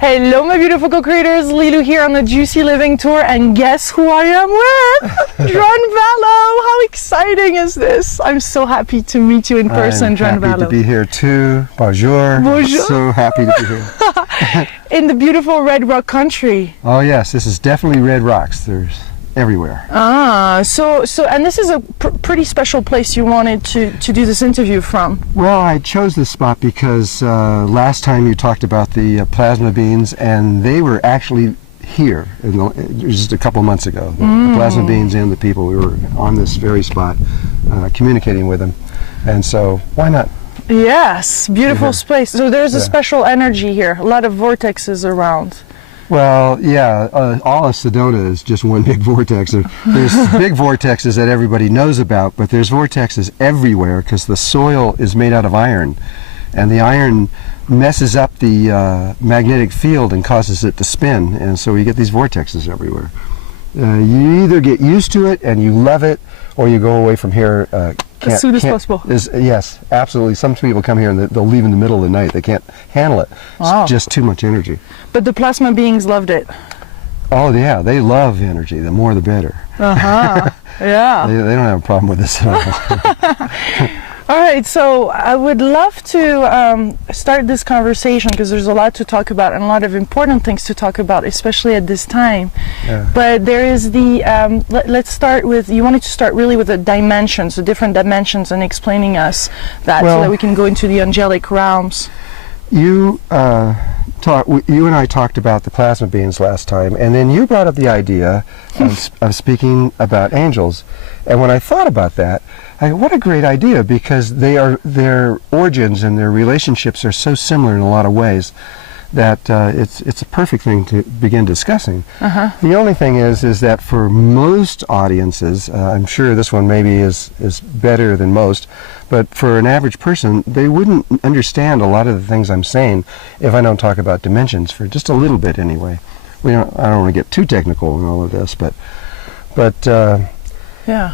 Hello my beautiful co-creators, Lilu here on the Juicy Living Tour, and guess who I am with? Dran Vallo! How exciting is this? I'm so happy to meet you in person, Dran Vallo. I'm happy to be here too. Bonjour. Bonjour. So happy to be here. In the beautiful Red Rock country. Oh yes, this is definitely red rocks. There's everywhere. So and this is a pretty special place you wanted to do this interview from. Well, I chose this spot because last time you talked about the plasma beings, and they were actually here just a couple months ago. The plasma beings and the people, we were on this very spot communicating with them, and so why not? Yes, beautiful space. So there's a special energy here, a lot of vortexes around. Well, yeah, all of Sedona is just one big vortex. There's big vortexes that everybody knows about, but there's vortexes everywhere because the soil is made out of iron, and the iron messes up the magnetic field and causes it to spin, and so you get these vortexes everywhere. You either get used to it and you love it, or you go away from here as soon as possible. Yes, absolutely. Some people come here and they'll leave in the middle of the night. They can't handle it. Wow. It's just too much energy. But the plasma beings loved it. Oh yeah, they love energy. The more the better. Yeah. They don't have a problem with this at all. All right, so I would love to start this conversation because there's a lot to talk about and a lot of important things to talk about, especially at this time. Yeah. But there is the, let's start with, you wanted to start really with the dimensions, the different dimensions, and explaining us that so that we can go into the angelic realms. You you and I talked about the plasma beings last time, and then you brought up the idea of speaking about angels. And when I thought about that, what a great idea, because their origins and their relationships are so similar in a lot of ways that it's a perfect thing to begin discussing. The only thing is that for most audiences, I'm sure this one maybe is better than most, but for an average person, they wouldn't understand a lot of the things I'm saying if I don't talk about dimensions for just a little bit anyway. I don't want to get too technical in all of this, but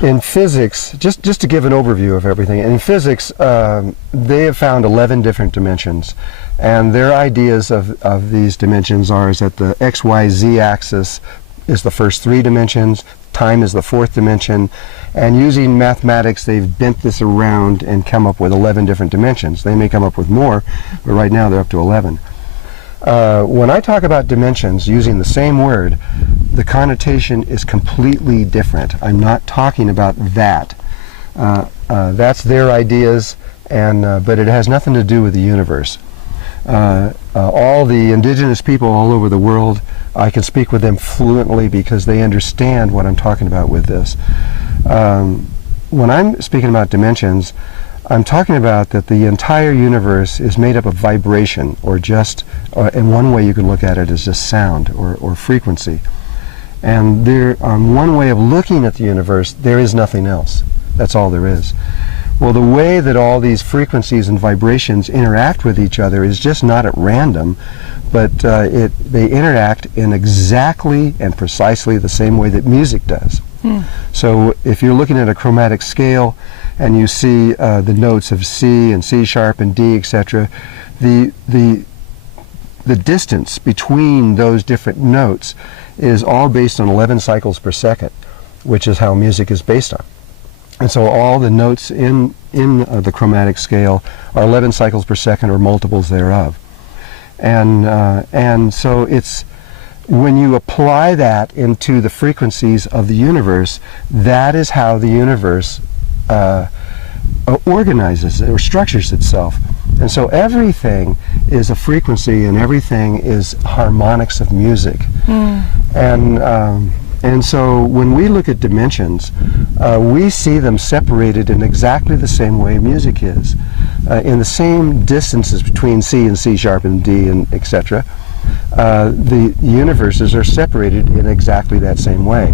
in physics, just to give an overview of everything, in physics, they have found 11 different dimensions, and their ideas of these dimensions is that the X, Y, Z axis is the first 3 dimensions, time is the 4th dimension, and using mathematics they've bent this around and come up with 11 different dimensions. They may come up with more, but right now they're up to 11. When I talk about dimensions using the same word, the connotation is completely different. I'm not talking about that. That's their ideas, but it has nothing to do with the universe. All the indigenous people all over the world, I can speak with them fluently because they understand what I'm talking about with this. When I'm speaking about dimensions, I'm talking about that the entire universe is made up of vibration, or in one way you can look at it as just sound or frequency. And on one way of looking at the universe, there is nothing else. That's all there is. Well, the way that all these frequencies and vibrations interact with each other is just not at random, but they interact in exactly and precisely the same way that music does. So if you're looking at a chromatic scale and you see the notes of C and C sharp and D, etc., the distance between those different notes is all based on 11 cycles per second, which is how music is based on. And so all the notes in the chromatic scale are 11 cycles per second or multiples thereof. And so it's when you apply that into the frequencies of the universe, that is how the universe organizes or structures itself. And so everything is a frequency, and everything is harmonics of music. And so when we look at dimensions, we see them separated in exactly the same way music is, in the same distances between C and C sharp and D and etc. The universes are separated in exactly that same way.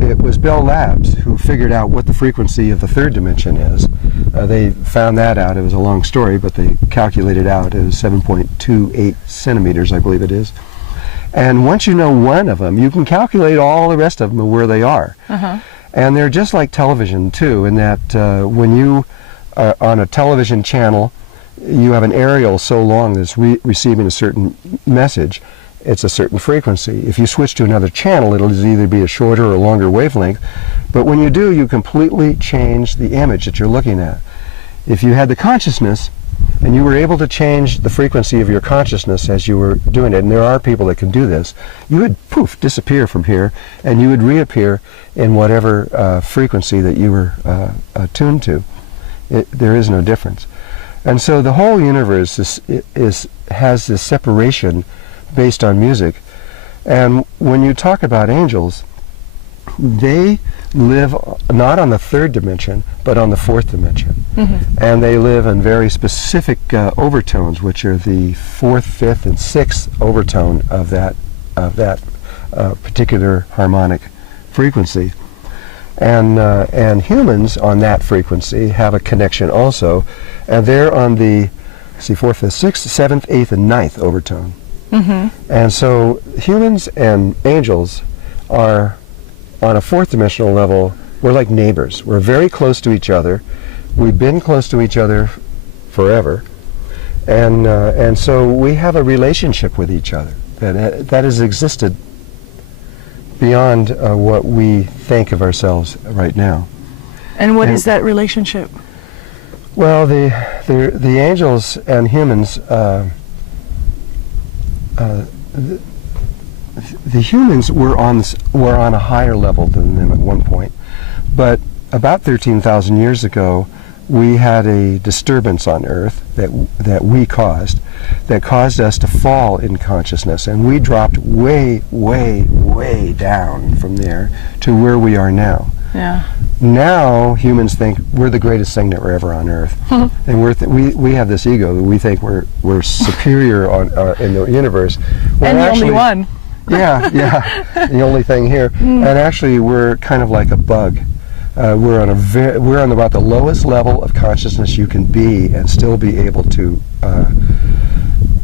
It was Bell Labs who figured out what the frequency of the 3rd dimension is. They found that out. It was a long story, but they calculated out. It was 7.28 centimeters, I believe it is. And once you know one of them, you can calculate all the rest of them and where they are. And they're just like television, too, in that when you on a television channel, you have an aerial so long that's receiving a certain message. It's a certain frequency. If you switch to another channel, it'll either be a shorter or longer wavelength. But when you do, you completely change the image that you're looking at. If you had the consciousness, and you were able to change the frequency of your consciousness as you were doing it, and there are people that can do this, you would, poof, disappear from here, and you would reappear in whatever frequency that you were attuned to. There is no difference. And so the whole universe has this separation based on music. And when you talk about angels, they live not on the third dimension, but on the fourth dimension. Mm-hmm. And they live in very specific overtones, which are the fourth, fifth, and sixth overtone of that particular harmonic frequency. And humans on that frequency have a connection also, and they're on the, fourth, fifth, sixth, seventh, eighth, and ninth overtone. Mm-hmm. And so humans and angels are on a fourth dimensional level. We're like neighbors. We're very close to each other. We've been close to each other forever, and so we have a relationship with each other that has existed beyond what we think of ourselves right now. And what is that relationship? Well, the angels and humans, the humans were on a higher level than them at one point, but about 13,000 years ago, we had a disturbance on Earth that we caused, that caused us to fall in consciousness, and we dropped way, way, way down from there to where we are now. Yeah. Now humans think we're the greatest thing that were ever on Earth, and we have this ego that we think we're superior in the universe. And the only one. Yeah, the only thing here. And actually, we're kind of like a bug. We're on about the lowest level of consciousness you can be, and still be able to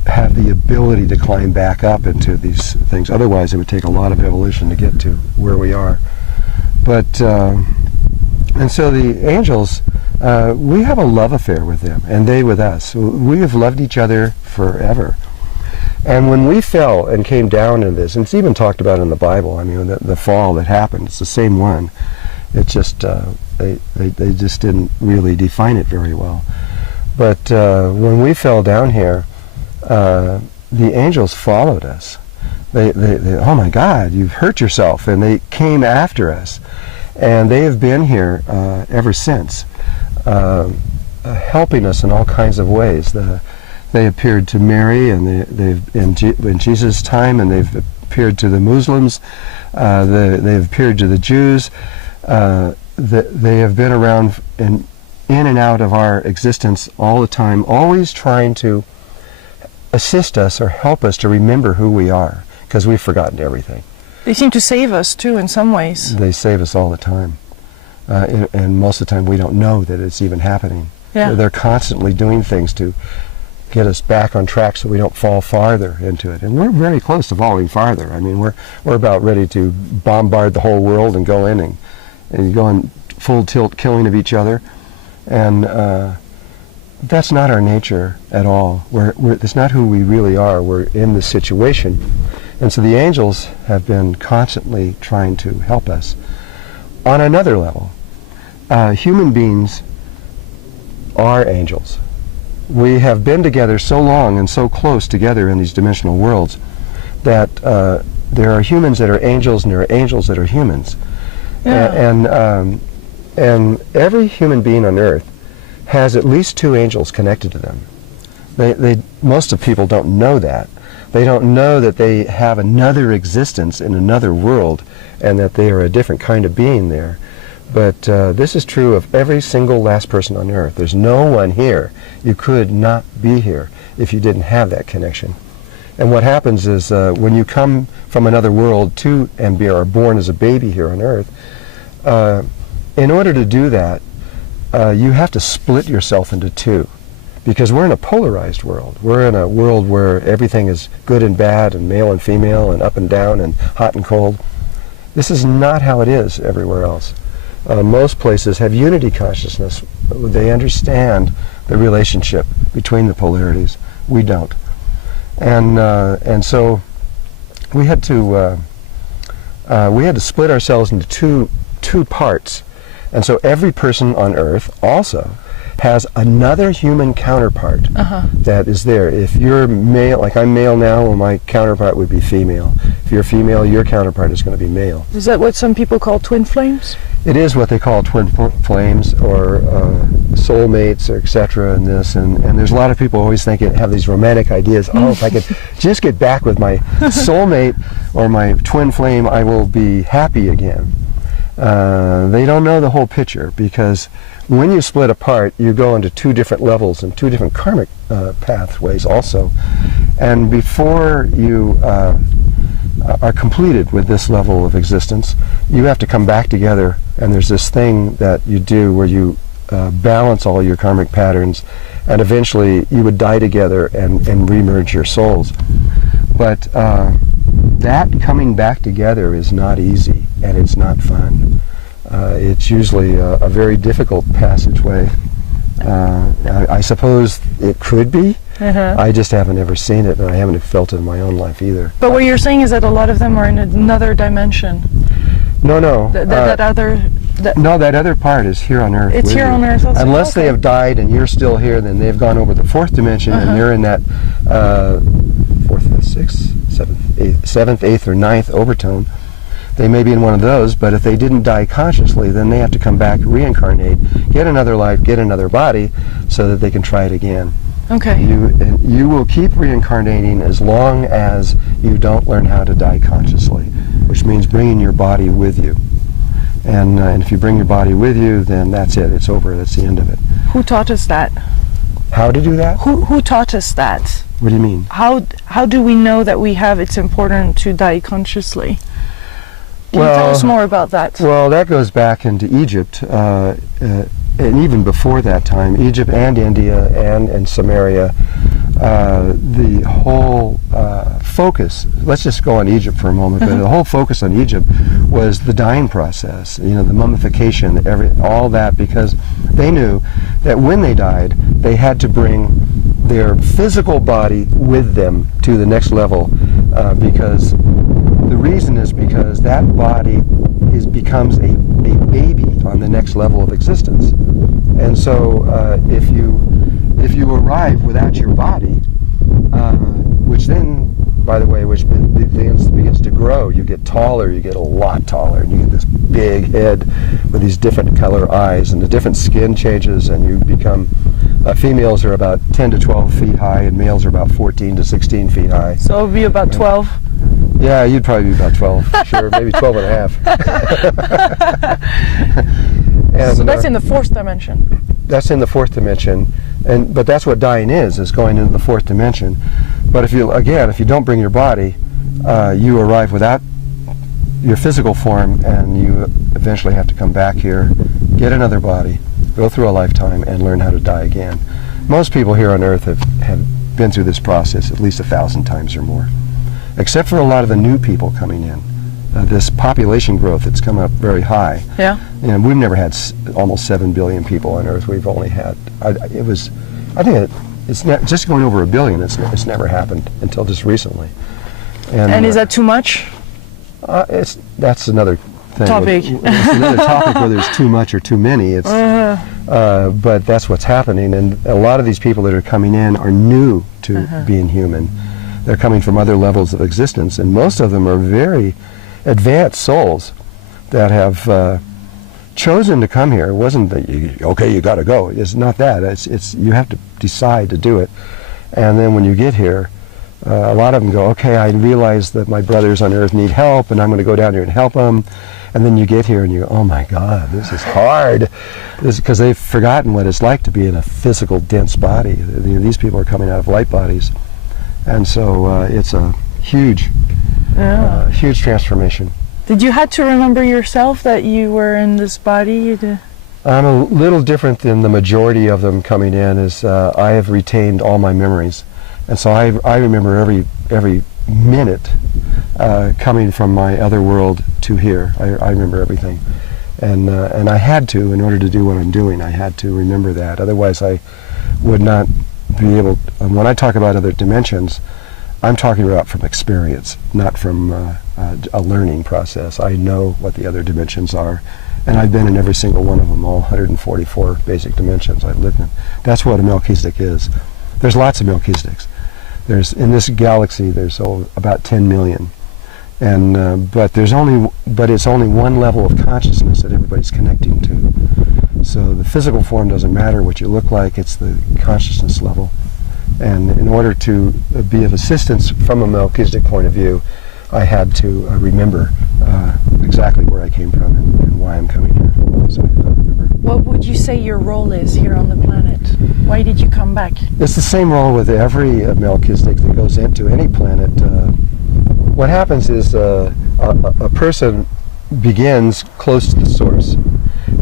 have the ability to climb back up into these things. Otherwise, it would take a lot of evolution to get to where we are. But and so the angels, we have a love affair with them, and they with us. We have loved each other forever. And when we fell and came down in this, and it's even talked about in the Bible, I mean, the fall that happened, it's the same one. It just, they just didn't really define it very well. But when we fell down here, the angels followed us. They, oh my God, you've hurt yourself, and they came after us. And they have been here ever since, helping us in all kinds of ways. They appeared to Mary, and they've in Jesus' time, and they've appeared to the Muslims. They've appeared to the Jews. They have been around in and out of our existence all the time, always trying to assist us or help us to remember who we are, because we've forgotten everything. They seem to save us too in some ways. They save us all the time, and most of the time we don't know that it's even happening. Yeah. They're constantly doing things to get us back on track so we don't fall farther into it. And we're very close to falling farther. I mean, we're about ready to bombard the whole world and go in and go on full tilt killing of each other. And that's not our nature at all. That's not who we really are. We're in this situation. And so the angels have been constantly trying to help us. On another level, human beings are angels. We have been together so long and so close together in these dimensional worlds that there are humans that are angels and there are angels that are humans. Yeah. And every human being on Earth has at least two angels connected to them. Most of people don't know that. They don't know that they have another existence in another world and that they are a different kind of being there. But this is true of every single last person on Earth. There's no one here. You could not be here if you didn't have that connection. And what happens is when you come from another world to and are born as a baby here on Earth, in order to do that, you have to split yourself into two. Because we're in a polarized world. We're in a world where everything is good and bad and male and female and up and down and hot and cold. This is not how it is everywhere else. Most places have unity consciousness. They understand the relationship between the polarities. We don't. And so we had to split ourselves into two parts. And so every person on Earth also has another human counterpart that is there. If you're male, like I'm male now, well, my counterpart would be female. If you're female, your counterpart is going to be male. Is that what some people call twin flames? It is what they call twin flames or soulmates or etc. in this. And there's a lot of people always have these romantic ideas. Oh, if I could just get back with my soulmate or my twin flame, I will be happy again. They don't know the whole picture, because when you split apart, you go into two different levels and two different karmic pathways also. And before you are completed with this level of existence, you have to come back together, and there's this thing that you do where you balance all your karmic patterns, and eventually you would die together and remerge your souls. But that coming back together is not easy, and it's not fun. It's usually a very difficult passageway. I suppose it could be. I just haven't ever seen it, and I haven't felt it in my own life either. But what you're saying is that a lot of them are in another dimension. No. That other... No, that other part is here on Earth. It's here on Earth also? Unless they have died and you're still here, then they've gone over the fourth dimension and they're in that fourth, fifth, sixth, seventh, eighth, or ninth overtone. They may be in one of those, but if they didn't die consciously, then they have to come back, reincarnate, get another life, get another body, so that they can try it again. Okay. You will keep reincarnating as long as you don't learn how to die consciously, which means bringing your body with you. And if you bring your body with you, then that's it. It's over. That's the end of it. Who taught us that? How to do that? Who taught us that? What do you mean? How do we know that it's important to die consciously? Can you tell us more about that? Well, that goes back into Egypt, and even before that time, Egypt and India and Samaria. The whole focus, let's just go on Egypt for a moment, but the whole focus on Egypt was the dying process, the mummification, all that, because they knew that when they died, they had to bring their physical body with them to the next level, because the reason is because that body becomes a baby on the next level of existence. And so if you arrive without your body, which then, by the way, which begins to grow, you get taller, you get a lot taller, and you get this big head with these different color eyes, and the different skin changes, and you become, females are about 10 to 12 feet high, and males are about 14 to 16 feet high. So it would be about 12? Yeah, you'd probably be about 12, sure, maybe 12 and a half. And, so that's in the fourth dimension? That's in the fourth dimension, but that's what dying is going into the fourth dimension. But if you don't bring your body, you arrive without your physical form, and you eventually have to come back here, get another body, go through a lifetime, and learn how to die again. Most people here on Earth have been through this process at least 1,000 times or more, except for a lot of the new people coming in. This population growth that's come up very high. Yeah. We've never had almost 7 billion people on Earth. We've only had, it's just going over 1 billion. It's never happened until just recently. And is that too much? That's another thing. Topic. It's another topic whether it's too much or too many. But that's what's happening, and a lot of these people that are coming in are new to being human. They're coming from other levels of existence, and most of them are very advanced souls that have chosen to come here. It wasn't that you got to go. It's not that. It's you have to decide to do it, and then when you get here, a lot of them go, okay, I realize that my brothers on Earth need help, and I'm going to go down here and help them. And then you get here and you go, oh my God, this is hard, because they've forgotten what it's like to be in a physical, dense body. These people are coming out of light bodies, and so it's a huge. Huge transformation. Did you have to remember yourself that you were in this body? I'm a little different than the majority of them coming in, is I have retained all my memories. And so I remember every minute coming from my other world to here. I remember everything. And I had to, in order to do what I'm doing, I had to remember that. Otherwise, I would not be able. When I talk about other dimensions, I'm talking about from experience, not from a learning process. I know what the other dimensions are, and I've been in every single one of them, all 144 basic dimensions I've lived in. That's what a Melchizedek is. There's lots of Melchizedeks. There's, in this galaxy, there's about 10 million. And but it's only one level of consciousness that everybody's connecting to. So the physical form doesn't matter what you look like, it's the consciousness level. And in order to be of assistance from a Melchizedek point of view, I had to remember exactly where I came from and why I'm coming here. So I remember. What would you say your role is here on the planet? Why did you come back? It's the same role with every Melchizedek that goes into any planet. What happens is a person begins close to the source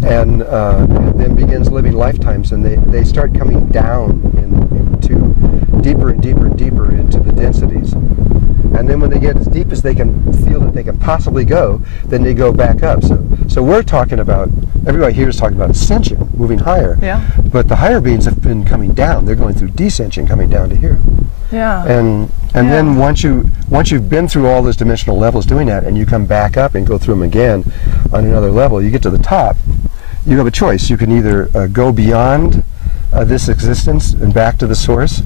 and then begins living lifetimes, and they start coming down into deeper and deeper and deeper into the densities. And then when they get as deep as they can feel that they can possibly go, then they go back up. So we're talking about, everybody here is talking about ascension, moving higher. Yeah. But the higher beings have been coming down. They're going through descension, coming down to here. Yeah. And then once you've been through all those dimensional levels doing that, and you come back up and go through them again on another level, you get to the top, you have a choice. You can either go beyond this existence and back to the source,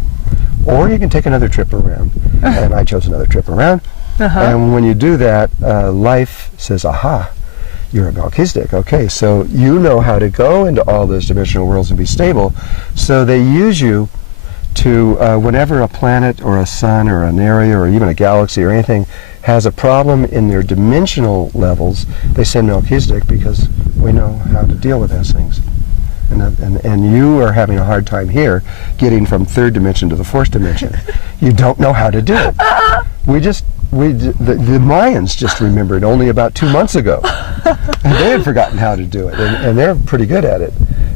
or you can take another trip around. And I chose another trip around. And when you do that, life says, aha, you're a Melchizedek. Okay, so you know how to go into all those dimensional worlds and be stable. So they use you to, whenever a planet or a sun or an area or even a galaxy or anything has a problem in their dimensional levels, they send Melchizedek because we know how to deal with those things. And you are having a hard time here getting from third dimension to the fourth dimension. You don't know how to do it. The Mayans just remembered only about 2 months ago. And they had forgotten how to do it, and they're pretty good at it.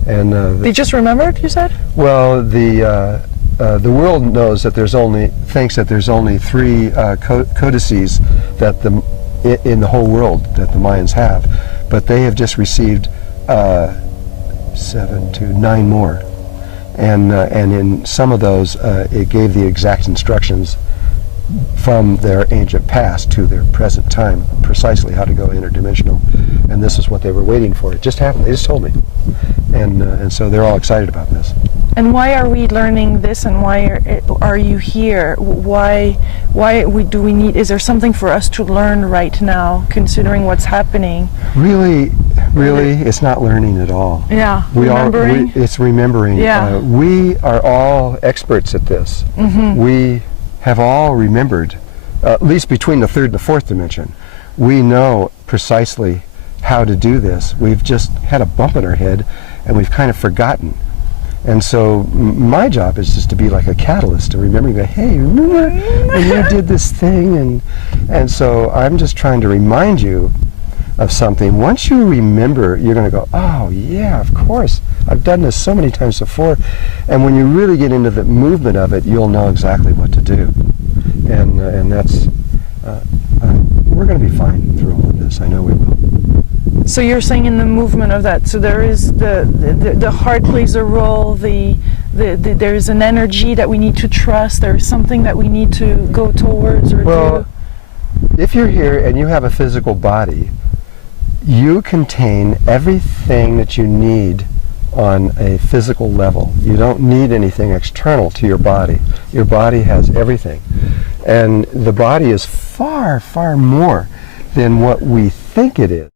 And they just remembered, you said? Well, the world knows that thinks that there's only 3 codices that in the whole world that the Mayans have, but they have just received 7 to 9 more, and in some of those it gave the exact instructions from their ancient past to their present time, precisely how to go interdimensional, and this is what they were waiting for. It just happened. They just told me, and so they're all excited about this. And why are we learning this, and why are you here? Why do we need, is there something for us to learn right now, considering what's happening? Really, it's not learning at all. Yeah, remembering? It's remembering. Yeah. We are all experts at this. We have all remembered, at least between the third and the fourth dimension, we know precisely how to do this. We've just had a bump in our head, and we've kind of forgotten. And so my job is just to be like a catalyst to remembering that, hey, remember when you did this thing? And so I'm just trying to remind you of something. Once you remember, you're going to go, oh yeah, of course. I've done this so many times before. And when you really get into the movement of it, you'll know exactly what to do. And that's, we're going to be fine through all of this. I know we will. So you're saying in the movement of that, so there is the heart plays a role, there's an energy that we need to trust, there's something that we need to go towards or do. If you're here and you have a physical body, you contain everything that you need on a physical level. You don't need anything external to your body. Your body has everything. And the body is far, far more than what we think it is.